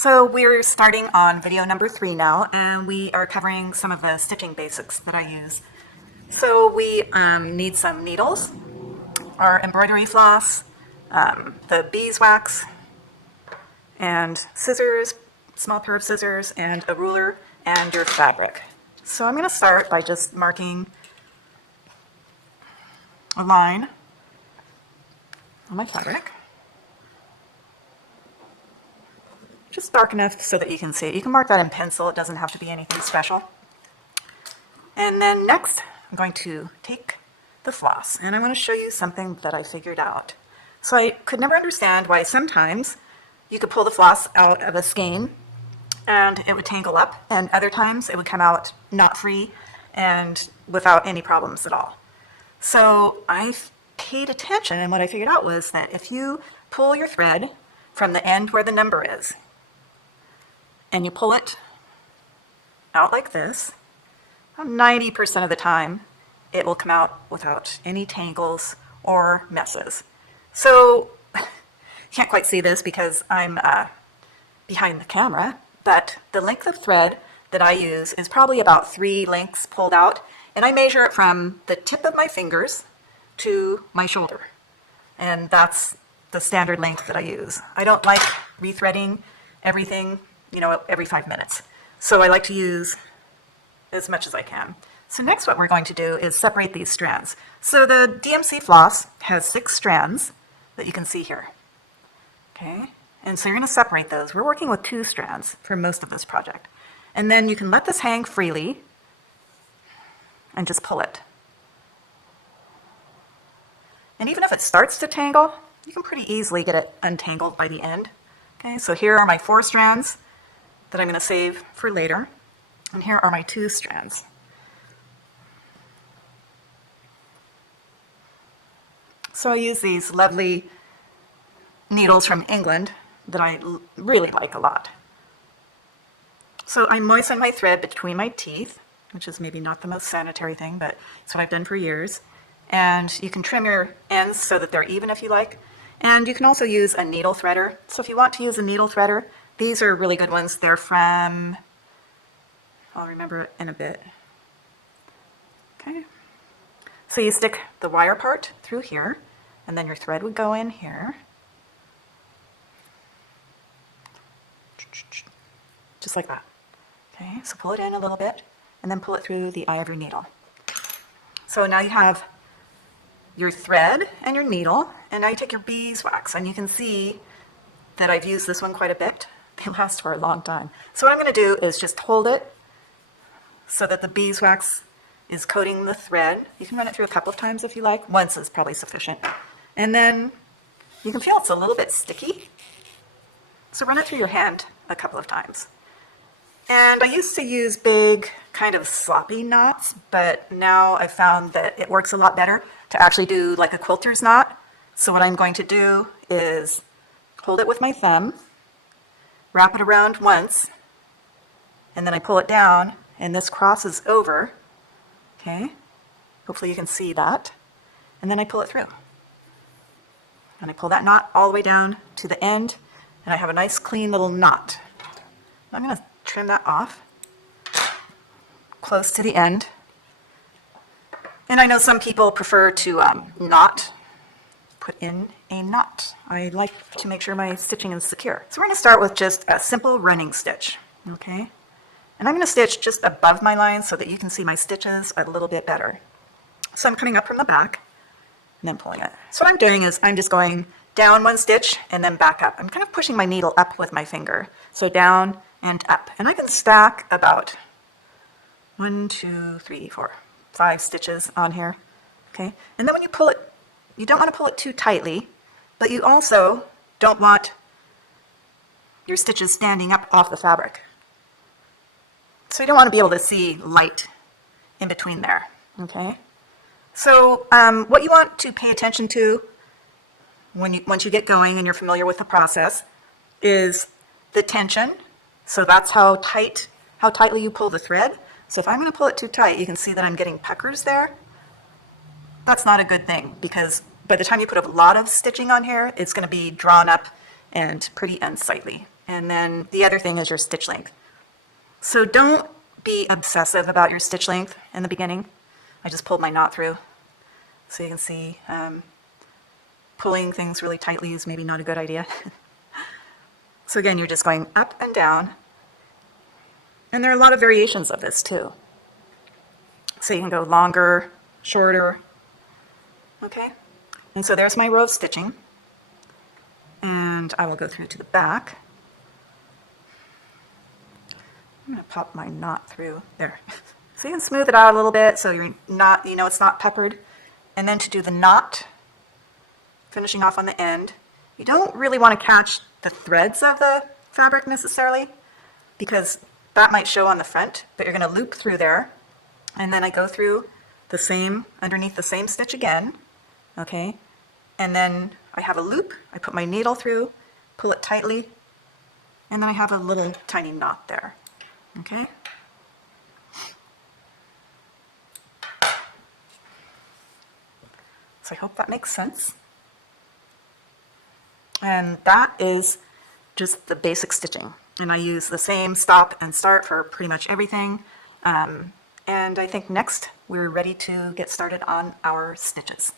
So we're starting on video number 3 now, and we are covering some of the stitching basics that I use. So we need some needles, our embroidery floss, the beeswax, and scissors, small pair of scissors, and a ruler, and your fabric. So I'm going to start by just marking a line on my fabric. Just dark enough so that you can see it. You can mark that in pencil. It doesn't have to be anything special. And then next, I'm going to take the floss, and I want to show you something that I figured out. So I could never understand why sometimes you could pull the floss out of a skein and it would tangle up, and other times it would come out knot free and without any problems at all. So I paid attention, and what I figured out was that if you pull your thread from the end where the number is, and you pull it out like this, 90% of the time it will come out without any tangles or messes. So you can't quite see this because I'm behind the camera, but the length of thread that I use is probably about 3 lengths pulled out, and I measure it from the tip of my fingers to my shoulder, and that's the standard length that I use. I don't like rethreading everything, every 5 minutes. So I like to use as much as I can. So next what we're going to do is separate these strands. So the DMC floss has 6 strands that you can see here. Okay, and so you're going to separate those. We're working with 2 strands for most of this project. And then you can let this hang freely and just pull it. And even if it starts to tangle, you can pretty easily get it untangled by the end. Okay, so here are my 4 strands that I'm going to save for later, and here are my 2 strands. So I use these lovely needles from England that I really like a lot. So I moisten my thread between my teeth, which is maybe not the most sanitary thing, but it's what I've done for years. And you can trim your ends so that they're even if you like. And you can also use a needle threader. So if you want to use a needle threader, these are really good ones. They're from, I'll remember it in a bit. Okay. So you stick the wire part through here, and then your thread would go in here. Just like that. Okay, so pull it in a little bit, and then pull it through the eye of your needle. So now you have your thread and your needle, and now you take your beeswax, and you can see that I've used this one quite a bit. They last for a long time. So what I'm going to do is just hold it so that the beeswax is coating the thread. You can run it through a couple of times if you like. Once is probably sufficient. And then you can feel it's a little bit sticky. So run it through your hand a couple of times. And I used to use big, kind of sloppy knots, but now I've found that it works a lot better to actually do like a quilter's knot. So what I'm going to do is hold it with my thumb, wrap it around once, and then I pull it down, and this crosses over. Okay, hopefully you can see that. And then I pull it through. And I pull that knot all the way down to the end, and I have a nice clean little knot. I'm going to trim that off close to the end. And I know some people prefer to not put in a knot. I like to make sure my stitching is secure. So we're going to start with just a simple running stitch. Okay, and I'm going to stitch just above my line so that you can see my stitches a little bit better. So I'm coming up from the back and then pulling it. So what I'm doing is I'm just going down 1 stitch and then back up. I'm kind of pushing my needle up with my finger. So down and up. And I can stack about 1, 2, 3, 4, 5 stitches on here. Okay, and then when you pull it, you don't want to pull it too tightly, but you also don't want your stitches standing up off the fabric. So you don't want to be able to see light in between there. Okay, so what you want to pay attention to once you get going and you're familiar with the process is the tension. So that's how tightly you pull the thread. So if I'm going to pull it too tight, you can see that I'm getting puckers there. That's not a good thing, because by the time you put a lot of stitching on here, it's going to be drawn up and pretty unsightly. And then the other thing is your stitch length. So don't be obsessive about your stitch length in the beginning. I just pulled my knot through. So you can see pulling things really tightly is maybe not a good idea. So again, you're just going up and down. And there are a lot of variations of this too. So you can go longer, shorter, okay? And so there's my row of stitching. And I will go through to the back. I'm going to pop my knot through there. So you can smooth it out a little bit so you're not, you know, it's not peppered. And then to do the knot, finishing off on the end, you don't really want to catch the threads of the fabric necessarily, because that might show on the front, but you're going to loop through there. And then I go through the same, underneath the same stitch again, okay? And then I have a loop, I put my needle through, pull it tightly, and then I have a little tiny knot there, okay? So I hope that makes sense. And that is just the basic stitching. And I use the same stop and start for pretty much everything. And I think next we're ready to get started on our stitches.